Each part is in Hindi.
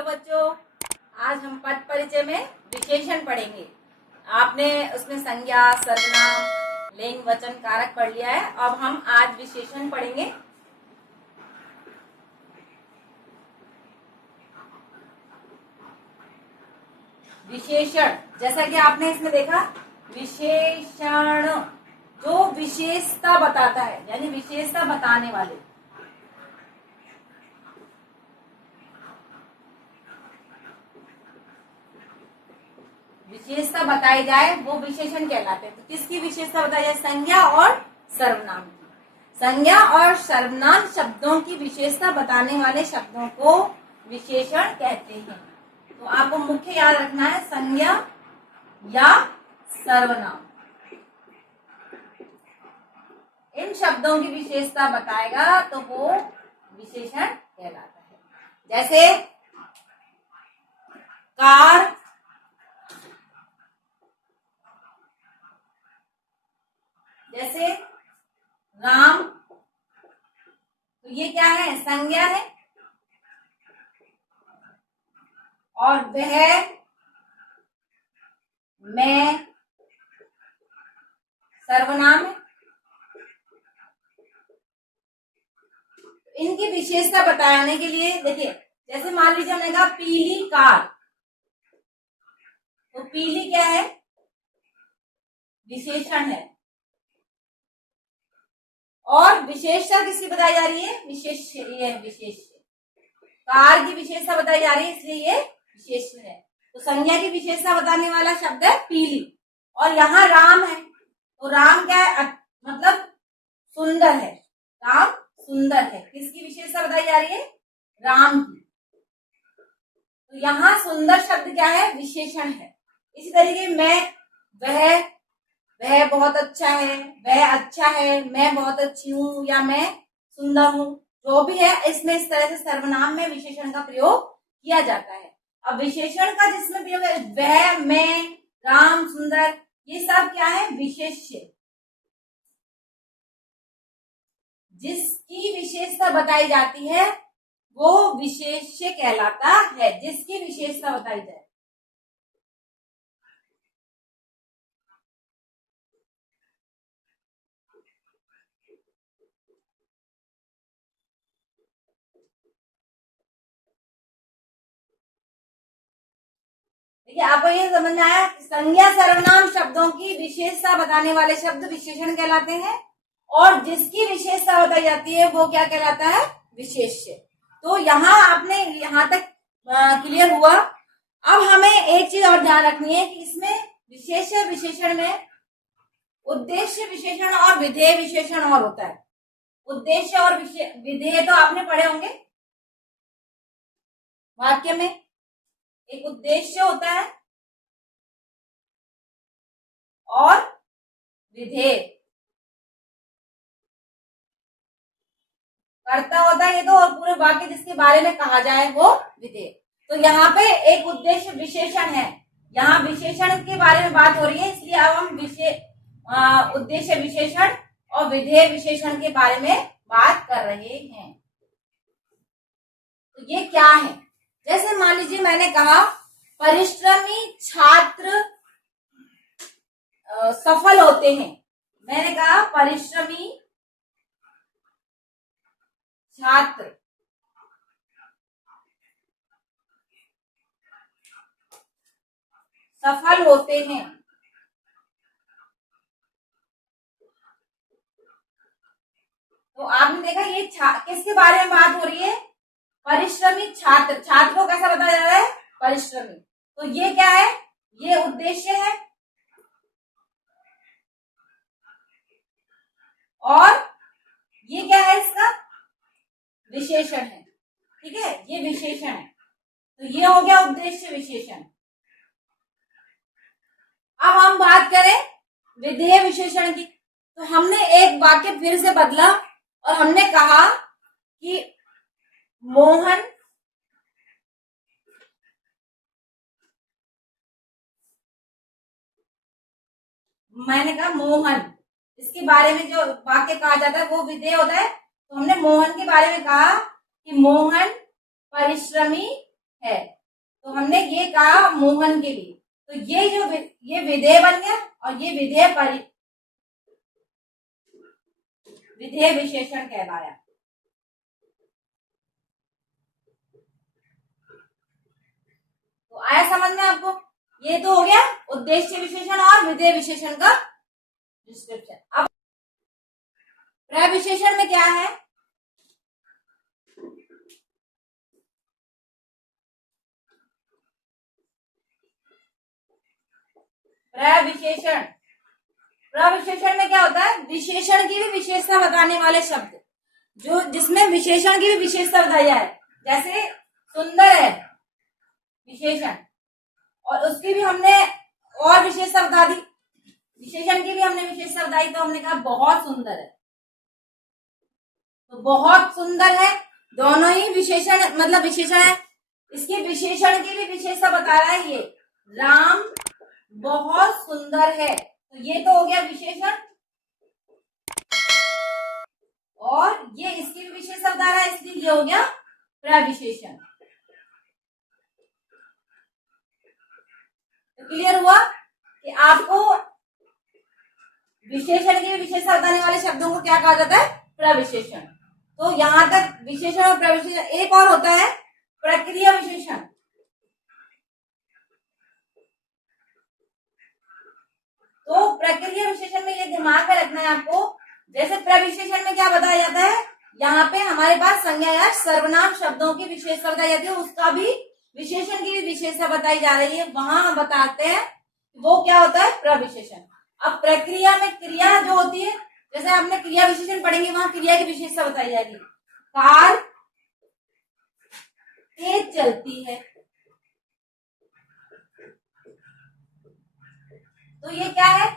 हेलो बच्चों, आज हम पद परिचय में विशेषण पढ़ेंगे। आपने उसमें संज्ञा, सर्वनाम, लिंग, वचन, कारक पढ़ लिया है। अब हम आज विशेषण पढ़ेंगे। विशेषण, जैसा कि आपने इसमें देखा, विशेषण जो विशेषता बताता है, यानी विशेषता बताने वाले। विशेषता बताई जाए वो विशेषण कहलाते हैं। तो किसकी विशेषता बताई जाए? संज्ञा और सर्वनाम की। संज्ञा और सर्वनाम शब्दों की विशेषता बताने वाले शब्दों को विशेषण कहते हैं। तो आपको मुख्य याद रखना है संज्ञा या सर्वनाम। इन शब्दों की विशेषता बताएगा तो वो विशेषण कहलाता है। जैसे कार, जैसे राम, तो ये क्या है? संज्ञा है। और वह, मैं, सर्वनाम है। इनकी विशेषता बताने के लिए देखिए, जैसे मान लीजिए हमने कहा पीली कार, तो पीली क्या है? विशेषण है। और विशेषता किसकी बताई जा रही है? विशेष, ये विशेष कार की विशेषता बताई जा रही है, इसलिए ये विशेष है। तो संज्ञा की विशेषता बताने वाला शब्द है पीली। और यहाँ राम है, तो राम क्या है? मतलब सुंदर है। राम सुंदर है। किसकी विशेषता बताई जा रही है? राम की। तो यहाँ सुंदर शब्द क्या है? विशेषण है। इसी तरीके मैं, वह बहुत अच्छा है, वह अच्छा है, मैं बहुत अच्छी हूँ, या मैं सुंदर हूँ, जो भी है, इसमें इस तरह से सर्वनाम में विशेषण का प्रयोग किया जाता है। अब विशेषण का जिसमें प्रयोग है, वह, मैं, राम, सुंदर, ये सब क्या है? विशेष्य। जिसकी विशेषता बताई जाती है वो विशेष्य कहलाता है। जिसकी विशेषता बताई जाए। देखिए, आपको ये समझ में आया? संज्ञा सर्वनाम शब्दों की विशेषता बताने वाले शब्द विशेषण कहलाते हैं, और जिसकी विशेषता बताई जाती है वो क्या कहलाता है? विशेष्य। तो यहाँ आपने यहाँ तक क्लियर हुआ। अब हमें एक चीज और ध्यान रखनी है कि इसमें विशेष्य विशेषण में उद्देश्य विशेषण और विधेय विशेषण और होता है। उद्देश्य और विधेय तो आपने पढ़े होंगे। वाक्य में एक उद्देश्य होता है और विधेय, कर्ता होता है ये तो, और पूरे वाक्य जिसके बारे में कहा जाए वो विधेय। तो यहाँ पे एक उद्देश्य विशेषण है। यहाँ विशेषण के बारे में बात हो रही है, इसलिए अब हम उद्देश्य विशेषण और विधेय विशेषण के बारे में बात कर रहे हैं। तो ये क्या है? जैसे मान लीजिए मैंने कहा परिश्रमी छात्र सफल होते हैं। मैंने कहा परिश्रमी छात्र सफल होते हैं। तो आपने देखा ये किसके बारे में बात हो रही है? परिश्रमी छात्र। छात्र को कैसा बताया जा रहा है? परिश्रमी। तो ये क्या है? ये उद्देश्य है, और ये क्या है? इसका विशेषण है। ठीक है, ये विशेषण है। तो ये हो गया उद्देश्य विशेषण। अब हम बात करें विधेय विशेषण की। तो हमने एक वाक्य फिर से बदला और हमने कहा कि मोहन मैंने कहा मोहन, इसके बारे में जो वाक्य कहा जाता है वो विधेय होता है। तो हमने मोहन के बारे में कहा कि मोहन परिश्रमी है। तो हमने ये कहा मोहन के लिए, तो ये विधेय बन गया और ये विधेय विशेषण कहलाया। तो आया समझ में आपको? ये तो हो गया उद्देश्य विशेषण और विधेय विशेषण का डिस्क्रिप्शन। अब प्रविशेषण में क्या है? प्रविशेषण में क्या होता है? विशेषण की भी विशेषता बताने वाले शब्द, जो जिसमें विशेषण की भी विशेषता बताई जाए। जैसे सुंदर है विशेषण, और उसकी भी हमने और विशेषता बता दी, विशेषण की भी हमने विशेषता बताई, तो हमने कहा बहुत सुंदर है। तो बहुत सुंदर है, दोनों ही विशेषण मतलब विशेषण है। इसकी विशेषण की भी विशेषता बता रहा है, ये राम बहुत सुंदर है, तो ये तो हो गया विशेषण। और ये इसकी भी विशेषता बता रहा है, इसलिए ये हो गया प्रविशेषण। तो क्लियर हुआ कि आपको विशेषण की विशेषता बताने वाले शब्दों को क्या कहा जाता है? प्रविशेषण। तो यहां तक विशेषण और प्रविशेषण। एक और होता है प्रक्रिया विशेषण। तो प्रक्रिया विशेषण में ये दिमाग में रखना है आपको, जैसे प्रविशेषण में क्या बताया जाता है, यहाँ पे हमारे पास संज्ञा या सर्वनाम शब्दों की विशेषता बताई जाती है, उसका भी विशेषण की भी विशेषता बताई जा रही है, वहां हम बताते हैं वो क्या होता है? प्रविशेषण। अब प्रक्रिया में क्रिया जो होती है, जैसे आपने क्रिया विशेषण पढ़ेंगे, वहां क्रिया की विशेषता बताई जाएगी। कार तेज चलती है, तो ये क्या है?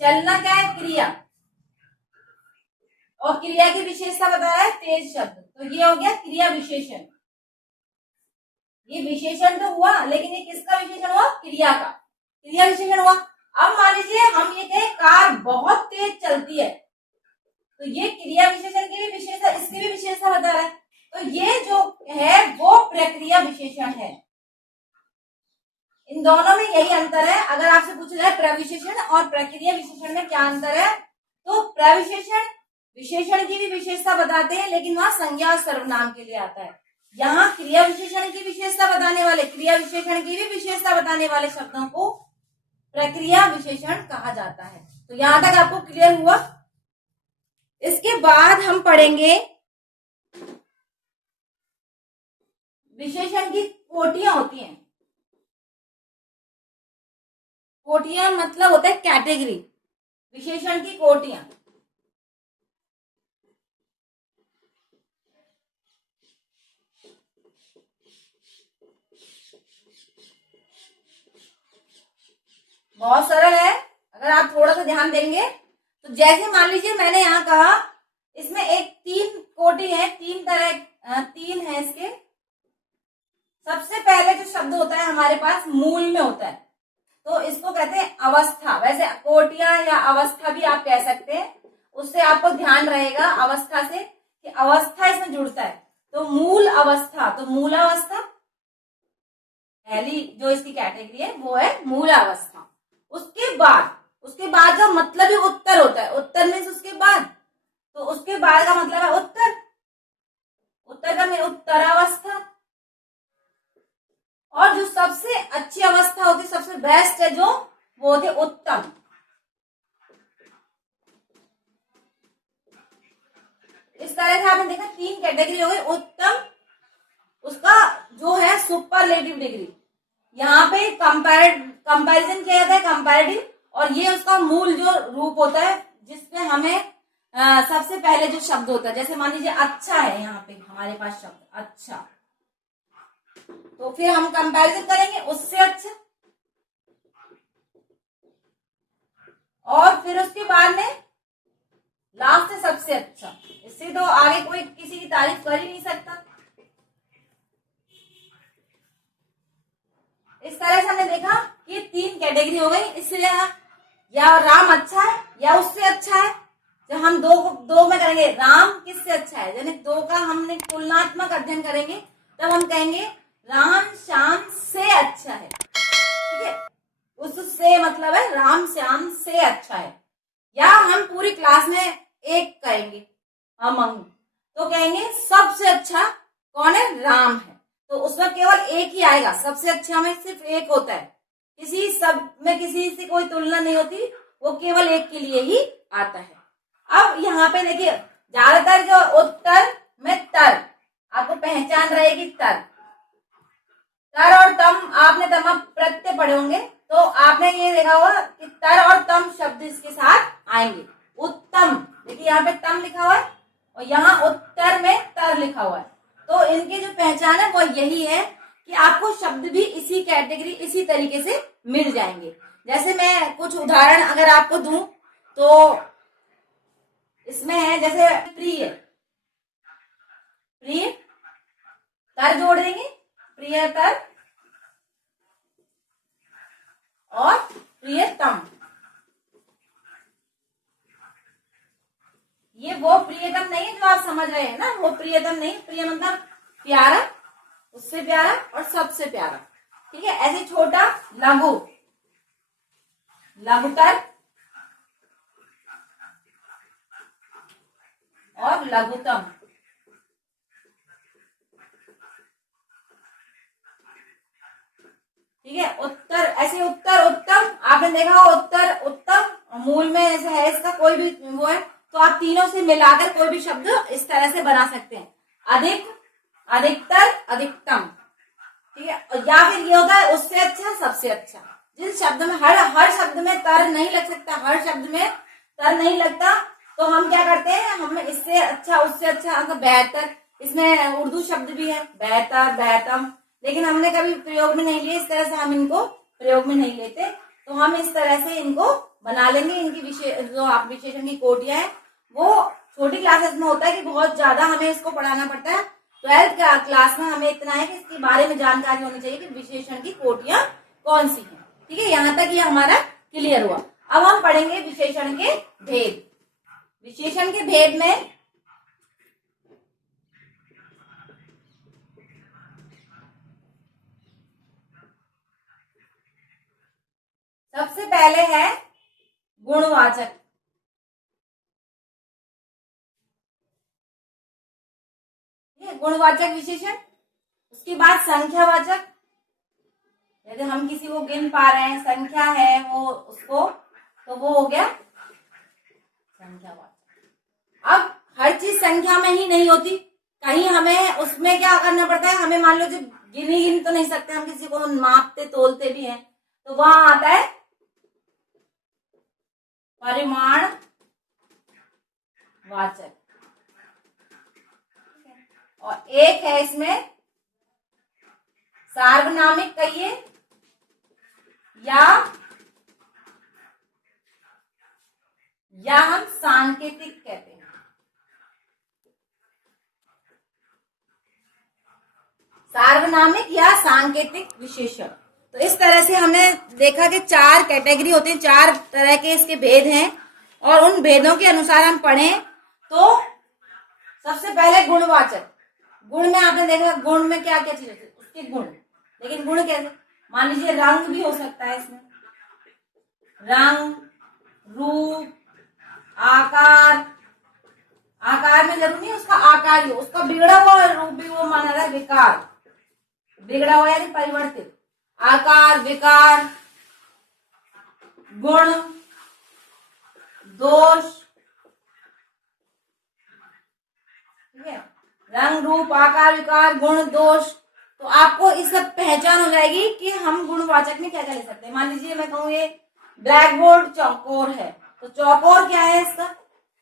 चलना क्या है? क्रिया। और क्रिया की विशेषता बता रहा है तेज शब्द, तो ये हो गया क्रिया विशेषण। ये विशेषण तो हुआ, लेकिन ये किसका विशेषण हुआ? क्रिया का। क्रिया विशेषण हुआ। अब मान लीजिए हम ये कहें कार बहुत तेज चलती है, तो ये क्रिया विशेषण की भी विशेषता, इसकी भी विशेषता बता रहा है, तो ये जो है वो प्रक्रिया विशेषण है। इन दोनों में यही अंतर है। अगर आपसे पूछा जाए प्रविशेषण और प्रक्रिया विशेषण में क्या अंतर है, तो प्रविशेषण विशेषण की भी विशेषता बताते हैं, लेकिन वहां संज्ञा और सर्वनाम के लिए आता है। यहाँ क्रिया विशेषण की विशेषता बताने वाले, क्रिया विशेषण की भी विशेषता बताने वाले शब्दों को प्रक्रिया विशेषण कहा जाता है। तो यहां तक आपको क्लियर हुआ? इसके बाद हम पढ़ेंगे विशेषण की कोटियां होती हैं। कोटियां मतलब होता है कैटेगरी, विशेषण की कोटियां। बहुत सरल है, अगर आप थोड़ा सा ध्यान देंगे तो। जैसे मान लीजिए मैंने यहाँ कहा, इसमें एक 3 कोटि है, 3 तरह 3 है इसके। सबसे पहले जो शब्द होता है हमारे पास मूल में होता है, तो इसको कहते हैं अवस्था। वैसे कोटियां या अवस्था भी आप कह सकते हैं, उससे आपको ध्यान रहेगा अवस्था से कि अवस्था इसमें जुड़ता है। तो मूल अवस्था, तो मूलावस्था पहली जो इसकी कैटेगरी है वो है मूलावस्था। उसके बाद का मतलब ही उत्तर होता है। उत्तर मीन्स उसके बाद, तो उसके बाद का मतलब है उत्तर। उत्तर का मीन उत्तरावस्था। और जो सबसे अच्छी अवस्था होती है, सबसे बेस्ट है जो, वो होती है उत्तम। इस तरह से आपने देखा 3 कैटेगरी हो गई। उत्तम, उसका जो है सुपरलेटिव डिग्री, यहाँ पे कंपैरिजन किया जाता है, कंपैरेटिव। और ये उसका मूल जो रूप होता है, जिसमें हमें सबसे पहले जो शब्द होता है, जैसे मान लीजिए अच्छा है, यहाँ पे हमारे पास शब्द अच्छा, तो फिर हम कंपैरिजन करेंगे उससे अच्छा, और फिर उसके बाद में लास्ट है सबसे अच्छा। इससे तो आगे कोई किसी की तारीफ कर ही नहीं सकता। इस तरह से हमने देखा कि 3 कैटेगरी हो गई। इसलिए या राम अच्छा है या उससे अच्छा है। जब हम दो में करेंगे, राम किससे अच्छा है, यानी 2 का हमने तुलनात्मक अध्ययन करेंगे, तब हम कहेंगे राम श्याम से अच्छा है। ठीक है, उससे मतलब है राम श्याम से अच्छा है। या हम पूरी क्लास में एक कहेंगे, अमंग, तो कहेंगे सबसे अच्छा कौन है, राम है। तो उसमें केवल एक ही आएगा, सबसे अच्छा में सिर्फ एक होता है, किसी सब में किसी से कोई तुलना नहीं होती, वो केवल एक के लिए ही आता है। अब यहाँ पे देखिए ज्यादातर जो उत्तर में तर, आपको पहचान रहेगी तर। तर और तम आपने तम प्रत्यय पढ़े होंगे, तो आपने ये देखा होगा कि तर और तम शब्द इसके साथ आएंगे। उत्तम, देखिए यहाँ पे तम लिखा हुआ है और यहाँ उत्तर में तर लिखा हुआ है, तो इनकी जो पहचान है वो यही है कि आपको शब्द भी इसी कैटेगरी इसी तरीके से मिल जाएंगे। जैसे मैं कुछ उदाहरण अगर आपको दूं तो इसमें है जैसे प्रिय, प्रिय तर जोड़ देंगे, प्रियतर और प्रियतम। ये वो प्रियतम नहीं है जो आप समझ रहे हैं ना, वो प्रियतम नहीं, प्रिय मतलब प्यारा, उससे प्यारा और सबसे प्यारा। ठीक है, ऐसे छोटा लघु, लघुतर और लघुतम। ठीक है, उत्तर, ऐसे उत्तर उत्तम आपने देखा हो, उत्तर उत्तम मूल में ऐसे है इसका कोई भी वो है, तो आप तीनों से मिलाकर कोई भी शब्द इस तरह से बना सकते हैं, अधिक, अधिकतर, अधिकतम। ठीक है, या फिर ये होता है उससे अच्छा, सबसे अच्छा। जिस शब्द में हर शब्द में तर नहीं लग सकता, हर शब्द में तर नहीं लगता, तो हम क्या करते हैं, हम इससे अच्छा, उससे अच्छा, मतलब बेहतर, इसमें उर्दू शब्द भी है बेहतर, बेहतम, लेकिन हमने कभी प्रयोग में नहीं लिए, इस तरह से हम इनको प्रयोग में नहीं लेते, तो हम इस तरह से इनको बना लेंगे। इनकी जो आप विशेषण की कोटियां है वो छोटी क्लासेस में होता है कि बहुत ज्यादा हमें इसको पढ़ाना पड़ता है। 12th क्लास में हमें इतना है कि इसके बारे में जानकारी होनी चाहिए कि विशेषण की कोटियां कौन सी हैं। ठीक है, यहाँ तक ये हमारा क्लियर हुआ। अब हम पढ़ेंगे विशेषण के भेद। विशेषण के भेद में सबसे पहले है गुणवाचक। गुणवाचक विशेषण, उसके बाद संख्यावाचक, यदि हम किसी को गिन पा रहे हैं, संख्या है वो उसको, तो वो हो गया संख्यावाचक। अब हर चीज संख्या में ही नहीं होती, कहीं हमें उसमें क्या करना पड़ता है, हमें मान लो जो गिन तो नहीं सकते, हम किसी को मापते तोलते भी हैं, तो वहां आता है परिमाण वाचक। और एक है इसमें सार्वनामिक कहिए या हम सांकेतिक कहते हैं। सार्वनामिक या सांकेतिक विशेषण। तो इस तरह से हमने देखा कि 4 कैटेगरी होती है, 4 तरह के इसके भेद हैं, और उन भेदों के अनुसार हम पढ़ें तो सबसे पहले गुणवाचक। गुण में आपने देखा गुण में क्या क्या चीज होती है, उसके गुण। लेकिन गुण कैसे, मान लीजिए रंग भी हो सकता है इसमें, रंग, रूप, आकार। आकार में जरूर नहीं उसका आकार ही हो, उसका बिगड़ा हुआ रूप भी वो माना जाता है विकार, बिगड़ा हुआ यानी परिवर्तित। आकार, विकार, गुण, दोष, ठीक है, रंग, रूप, आकार, विकार, गुण, दोष। तो आपको इस सब पहचान हो जाएगी कि हम गुणवाचक में क्या क्या ले सकते हैं। मान लीजिए मैं कहूँ ये ब्लैक बोर्ड चौकोर है, तो चौकोर क्या है,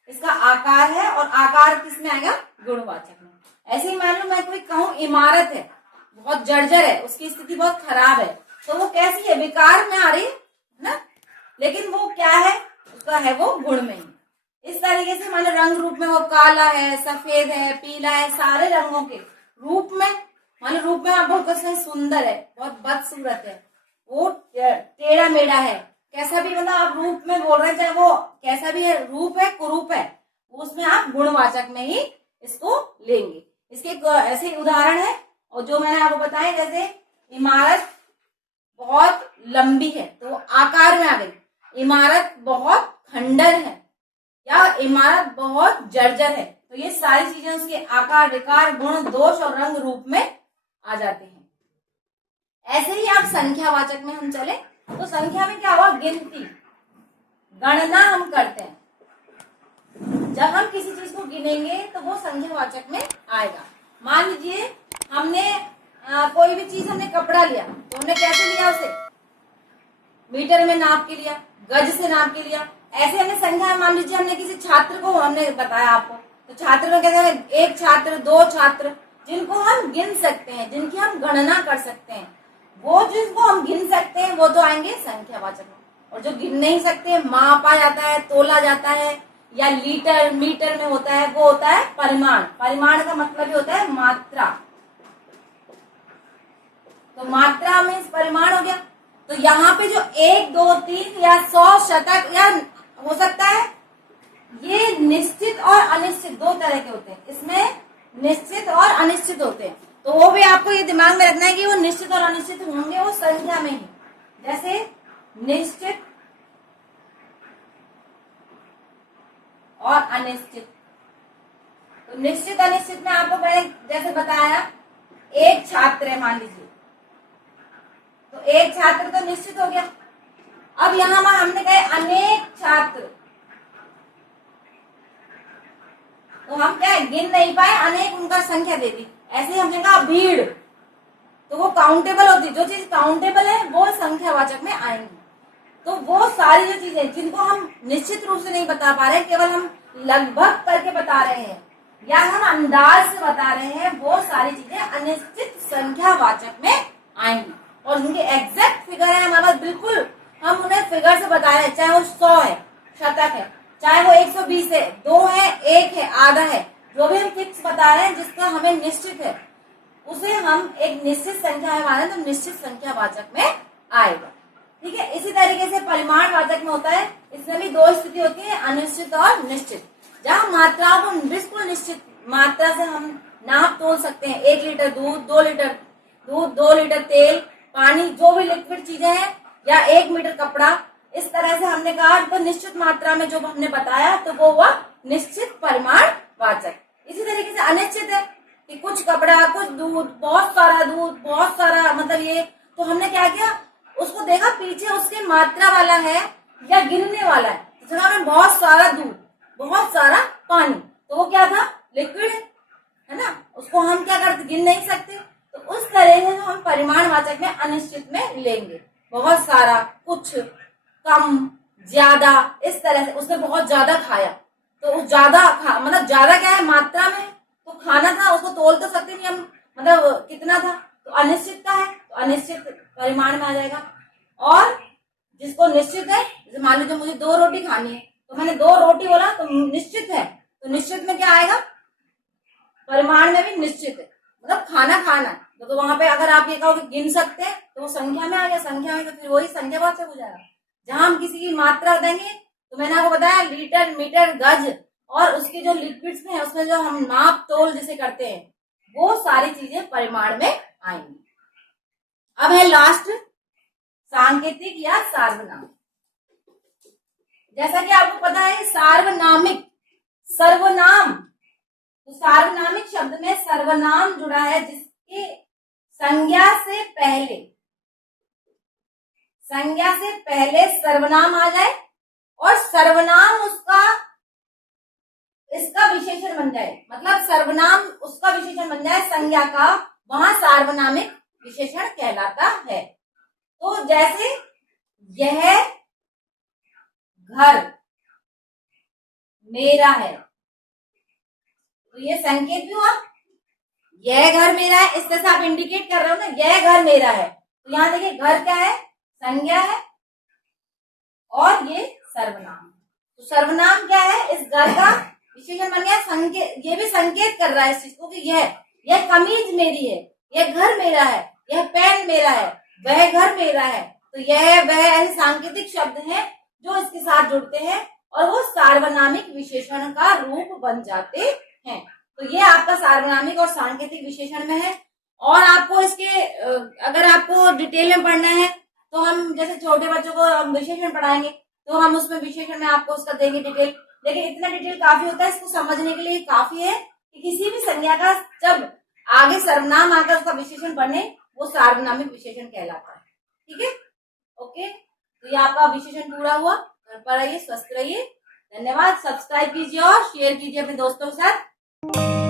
इसका आकार है, और आकार किस में आएगा, गुणवाचक में। ऐसे ही मान लो मैं कोई कहूँ इमारत है, बहुत जर्जर है, उसकी स्थिति बहुत खराब है, तो वो कैसी है, विकार में आ रही है ना, लेकिन वो क्या है, उसका है वो गुण में ही। इस तरीके से मान लो रंग रूप में वो काला है, सफेद है, पीला है, सारे रंगों के रूप में, मान लो रूप में आप बहुत सुंदर है, बहुत बदसूरत है, वो टेढ़ा मेढ़ा है, कैसा भी, मतलब आप रूप में बोल रहे हैं, चाहे वो कैसा भी है, रूप है, कुरूप है, उसमें आप गुणवाचक में ही इसको लेंगे। इसके ऐसे उदाहरण है, और जो मैंने आपको बताया जैसे इमारत बहुत लंबी है तो वो आकार में आ गई, इमारत बहुत खंडर है या इमारत बहुत जर्जर है, तो ये सारी चीजें उसके आकार, विकार, गुण, दोष और रंग रूप में आ जाते हैं। ऐसे ही आप संख्यावाचक में हम चले तो संख्या में क्या हुआ, गिनती, गणना हम करते हैं। जब हम किसी चीज को गिनेंगे तो वो संख्यावाचक में आएगा। मान लीजिए हमने कोई भी चीज, हमने कपड़ा लिया तो हमने कैसे लिया, उसे मीटर में नाप के लिया, गज से नाप के लिया। ऐसे हमने संख्या, मान लीजिए हमने किसी छात्र को, हमने बताया आपको, तो छात्र में कहते हैं एक छात्र, दो छात्र, जिनको हम गिन सकते हैं, जिनकी हम गणना कर सकते हैं, वो जिनको हम गिन सकते हैं वो तो आएंगे संख्यावाचक में। और जो गिन नहीं सकते, मापा जाता है, तोला जाता है या लीटर मीटर में होता है, वो होता है परिमाण। परिमाण का मतलब ही होता है मात्रा, तो मात्रा में परिमाण हो गया। तो यहाँ पे जो 1, 2, 3 या 100 शतक या हो सकता है, ये निश्चित और अनिश्चित दो तरह के होते हैं। इसमें निश्चित और अनिश्चित होते हैं, तो वो भी आपको ये दिमाग में रखना है कि वो निश्चित और अनिश्चित होंगे वो संख्या में ही। जैसे निश्चित और अनिश्चित, तो निश्चित अनिश्चित में आपको मैंने जैसे बताया, एक छात्र है मान लीजिए, तो एक छात्र तो निश्चित हो गया। अब यहां हमने कहे अनेक छात्र, तो हम क्या गिन नहीं पाए, अनेक उनका संख्या दे दी। ऐसे ही हमने कहा भीड़, तो वो काउंटेबल होती, जो चीज काउंटेबल है वो संख्यावाचक में आएंगी। तो वो सारी जो चीजें जिनको हम निश्चित रूप से नहीं बता पा रहे, केवल हम लगभग करके बता रहे हैं या हम अंदाज से बता रहे हैं, वो सारी चीजें अनिश्चित संख्यावाचक में आएंगी। और उनके एग्जैक्ट फिगर है हमारे पास, बिल्कुल हम उन्हें फिगर से बता रहे हैं, चाहे वो 100 है, शतक है, चाहे वो 120 है, 2 है, 1 है, आधा है, जो भी हम फिक्स बता रहे हैं जिसका हमें निश्चित है, उसे हम एक निश्चित संख्या में माने तो निश्चित संख्यावाचक में आएगा। ठीक है, इसी तरीके से परिमाणवाचक में होता है। इसमें भी दो स्थिति होती है, अनिश्चित और निश्चित। जहाँ मात्राओं को बिल्कुल निश्चित मात्रा से हम नाप तोल सकते हैं, 1 लीटर दूध, 2 लीटर दूध, 2 लीटर तेल, पानी, जो भी लिक्विड चीजें हैं, या 1 मीटर कपड़ा, इस तरह से हमने कहा तो निश्चित मात्रा में जो हमने बताया तो वो हुआ निश्चित परिमाणवाचक। इसी तरीके से अनिश्चित है कि कुछ कपड़ा, कुछ दूध, बहुत सारा मतलब ये, तो हमने क्या किया, उसको देखा पीछे उसके मात्रा वाला है या गिनने वाला है, तो चला में बहुत सारा दूध, बहुत सारा पानी, तो वो क्या था, लिक्विड है ना, उसको हम क्या करते, गिन नहीं सकते। तो उस तरह से हम परिमाणवाचक में अनिश्चित में लेंगे, बहुत सारा, कुछ, कम, ज्यादा, इस तरह से। उसने बहुत ज्यादा खाया, तो उस ज्यादा मतलब ज्यादा क्या है, मात्रा में, तो खाना था, उसको तोल तो सकते नहीं हम, मतलब कितना था, तो अनिश्चित का है, तो अनिश्चित परिमाण में आ जाएगा। और जिसको निश्चित है, जैसे मान लीजिए मुझे 2 रोटी खानी है, तो मैंने 2 रोटी बोला तो निश्चित है, तो निश्चित में क्या आएगा, परिमाण में भी निश्चित है, मतलब खाना खाना है। तो वहां पे अगर आप ये कहो कि गिन सकते हैं तो वो संख्या में आ गया, संख्या में तो फिर वही संख्यावाचक हो जाएगा। जहां हम किसी की मात्रा देंगे, तो मैंने आपको बताया लीटर, मीटर, गज, और उसके जो लिक्विड्स हैं उसमें जो हम नाप तोल जिसे करते हैं, वो सारी चीजें परिमाण में आएंगी। अब है लास्ट, सांकेतिक या सार्वनाम। जैसा कि आपको पता है सार्वनामिक, सर्वनाम, तो सार्वनामिक शब्द में सर्वनाम जुड़ा है जिसके संज्ञा से पहले सर्वनाम आ जाए और सर्वनाम इसका विशेषण बन जाए, मतलब सर्वनाम उसका विशेषण बन जाए संज्ञा का, वहां सार्वनामिक विशेषण कहलाता है। तो जैसे यह घर मेरा है, तो ये संकेत भी हुआ, यह घर मेरा है, इस तरह से आप इंडिकेट कर रहे हो ना, यह घर मेरा है, तो यहां देखिए घर क्या है, संज्ञा है, और ये सर्वनाम। तो सर्वनाम क्या है, इस घर का विशेषण बन गया, संकेत, ये भी संकेत कर रहा है इस चीज को कि यह कमीज मेरी है, यह घर मेरा है, यह पेन मेरा है, वह घर मेरा है। तो यह वह ऐसे सांकेतिक शब्द हैं जो इसके साथ जुड़ते हैं और वो सार्वनामिक विशेषण का रूप बन जाते हैं। तो ये आपका सार्वनामिक और सांकेतिक विशेषण में है। और आपको इसके अगर आपको डिटेल में पढ़ना है तो हम जैसे छोटे बच्चों को हम विशेषण पढ़ाएंगे तो हम उसमें विशेषण में आपको उसका देंगे डिटेल। लेकिन इतना डिटेल काफी होता है, इसको समझने के लिए काफी है कि किसी भी संज्ञा का जब आगे सर्वनाम आकर उसका विशेषण बने वो सार्वनामिक विशेषण कहलाता है। ठीक है, ओके। तो ये आपका विशेषण पूरा हुआ। घर पर आइए, स्वस्थ रहिए। धन्यवाद। सब्सक्राइब कीजिए और शेयर कीजिए अपने दोस्तों के साथ।